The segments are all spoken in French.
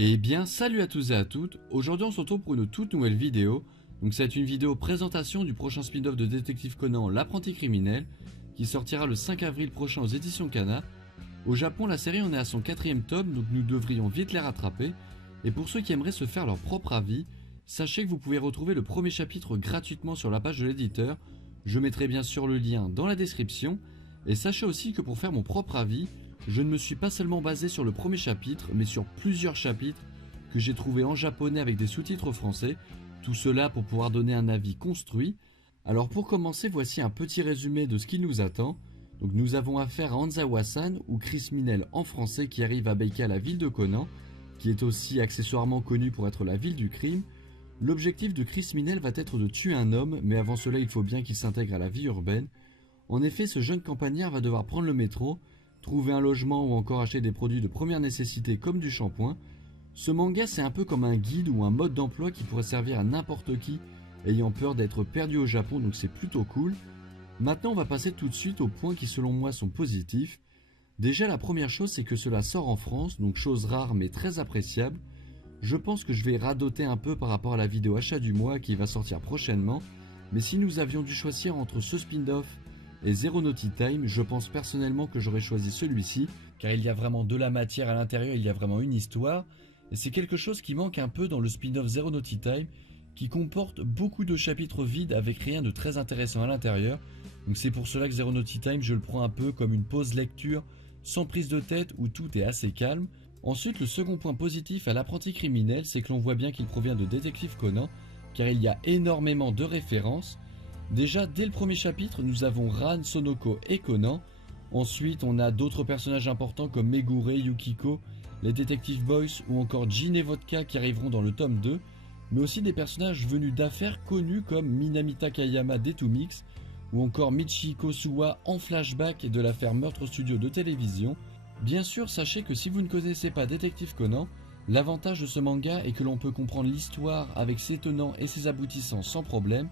Eh bien, salut à tous et à toutes. Aujourd'hui, on se retrouve pour une toute nouvelle vidéo. Donc, c'est une vidéo présentation du prochain spin-off de Détective Conan, l'apprenti criminel, qui sortira le 5 avril prochain aux éditions Kana. Au Japon, la série en est à son 4e tome, donc nous devrions vite les rattraper. Et pour ceux qui aimeraient se faire leur propre avis, sachez que vous pouvez retrouver le premier chapitre gratuitement sur la page de l'éditeur. Je mettrai bien sûr le lien dans la description. Et sachez aussi que pour faire mon propre avis, je ne me suis pas seulement basé sur le premier chapitre, mais sur plusieurs chapitres que j'ai trouvés en japonais avec des sous-titres français, tout cela pour pouvoir donner un avis construit. Alors pour commencer, voici un petit résumé de ce qui nous attend. Donc nous avons affaire à Hanzawa-san, ou Chris Minel en français, qui arrive à Baika, la ville de Conan, qui est aussi accessoirement connue pour être la ville du crime. L'objectif de Chris Minel va être de tuer un homme, mais avant cela il faut bien qu'il s'intègre à la vie urbaine. En effet, ce jeune campagnard va devoir prendre le métro, trouver un logement ou encore acheter des produits de première nécessité comme du shampoing. Ce manga, c'est un peu comme un guide ou un mode d'emploi qui pourrait servir à n'importe qui ayant peur d'être perdu au Japon, donc c'est plutôt cool. Maintenant, on va passer tout de suite aux points qui selon moi sont positifs. Déjà, la première chose, c'est que cela sort en France, donc chose rare mais très appréciable. Je pense que je vais radoter un peu par rapport à la vidéo achat du mois qui va sortir prochainement, mais si nous avions dû choisir entre ce spin-off et Zero Naughty Time, je pense personnellement que j'aurais choisi celui-ci, car il y a vraiment de la matière à l'intérieur, il y a vraiment une histoire, et c'est quelque chose qui manque un peu dans le spin-off Zero Naughty Time, qui comporte beaucoup de chapitres vides avec rien de très intéressant à l'intérieur. Donc c'est pour cela que Zero Naughty Time, je le prends un peu comme une pause lecture, sans prise de tête, où tout est assez calme. Ensuite, le second point positif à l'apprenti criminel, c'est que l'on voit bien qu'il provient de Détective Conan, car il y a énormément de références. Déjà, dès le premier chapitre, nous avons Ran, Sonoko et Conan. Ensuite, on a d'autres personnages importants comme Megure, Yukiko, les Detective Boys ou encore Jin et Vodka qui arriveront dans le tome 2, mais aussi des personnages venus d'affaires connus comme Minami Takayama d'Etumix ou encore Michiko Suwa en flashback de l'affaire Meurtre Studio de télévision. Bien sûr, sachez que si vous ne connaissez pas Détective Conan, l'avantage de ce manga est que l'on peut comprendre l'histoire avec ses tenants et ses aboutissants sans problème.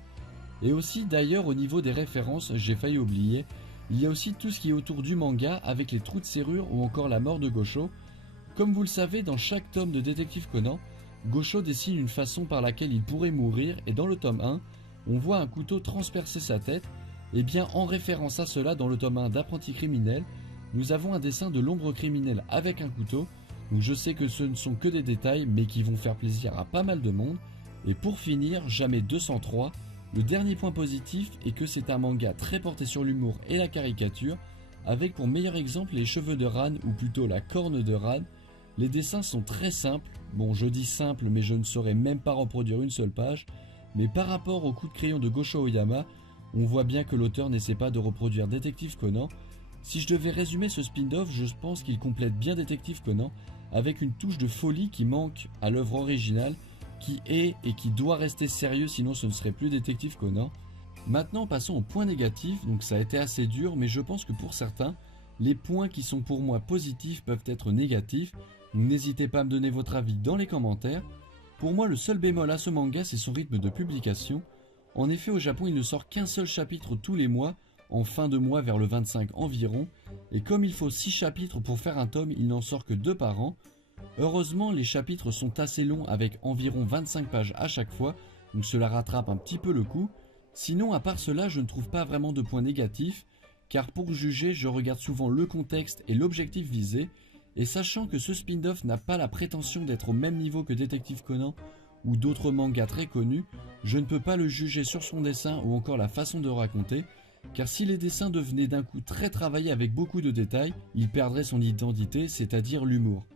Et aussi d'ailleurs au niveau des références, j'ai failli oublier, il y a aussi tout ce qui est autour du manga avec les trous de serrure ou encore la mort de Gosho. Comme vous le savez, dans chaque tome de Détective Conan, Gosho dessine une façon par laquelle il pourrait mourir, et dans le tome 1, on voit un couteau transpercer sa tête. Et bien en référence à cela, dans le tome 1 d'Apprenti criminel, nous avons un dessin de l'ombre criminelle avec un couteau, donc je sais que ce ne sont que des détails mais qui vont faire plaisir à pas mal de monde. Et pour finir, jamais 203, le dernier point positif est que c'est un manga très porté sur l'humour et la caricature, avec pour meilleur exemple les cheveux de Ran, ou plutôt la corne de Ran. Les dessins sont très simples, bon je dis simple mais je ne saurais même pas reproduire une seule page, mais par rapport au coup de crayon de Gosho Oyama, on voit bien que l'auteur n'essaie pas de reproduire Détective Conan. Si je devais résumer ce spin-off, je pense qu'il complète bien Détective Conan, avec une touche de folie qui manque à l'œuvre originale, qui est et qui doit rester sérieux, sinon ce ne serait plus Détective Conan. Maintenant passons aux points négatifs, donc ça a été assez dur, mais je pense que pour certains, les points qui sont pour moi positifs peuvent être négatifs, donc n'hésitez pas à me donner votre avis dans les commentaires. Pour moi, le seul bémol à ce manga, c'est son rythme de publication. En effet, au Japon, il ne sort qu'un seul chapitre tous les mois, en fin de mois vers le 25 environ, et comme il faut 6 chapitres pour faire un tome, il n'en sort que 2 par an. Heureusement, les chapitres sont assez longs avec environ 25 pages à chaque fois, donc cela rattrape un petit peu le coup. Sinon, à part cela, je ne trouve pas vraiment de points négatifs, car pour juger, je regarde souvent le contexte et l'objectif visé, et sachant que ce spin-off n'a pas la prétention d'être au même niveau que Détective Conan ou d'autres mangas très connus, je ne peux pas le juger sur son dessin ou encore la façon de raconter, car si les dessins devenaient d'un coup très travaillés avec beaucoup de détails, il perdrait son identité, c'est-à-dire l'humour.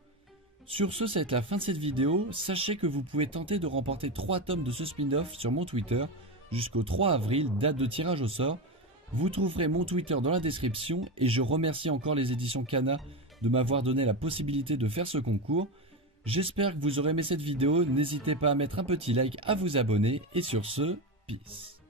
Sur ce, ça va être la fin de cette vidéo. Sachez que vous pouvez tenter de remporter 3 tomes de ce spin-off sur mon Twitter jusqu'au 3 avril, date de tirage au sort. Vous trouverez mon Twitter dans la description et je remercie encore les éditions Kana de m'avoir donné la possibilité de faire ce concours. J'espère que vous aurez aimé cette vidéo, n'hésitez pas à mettre un petit like, à vous abonner et sur ce, peace.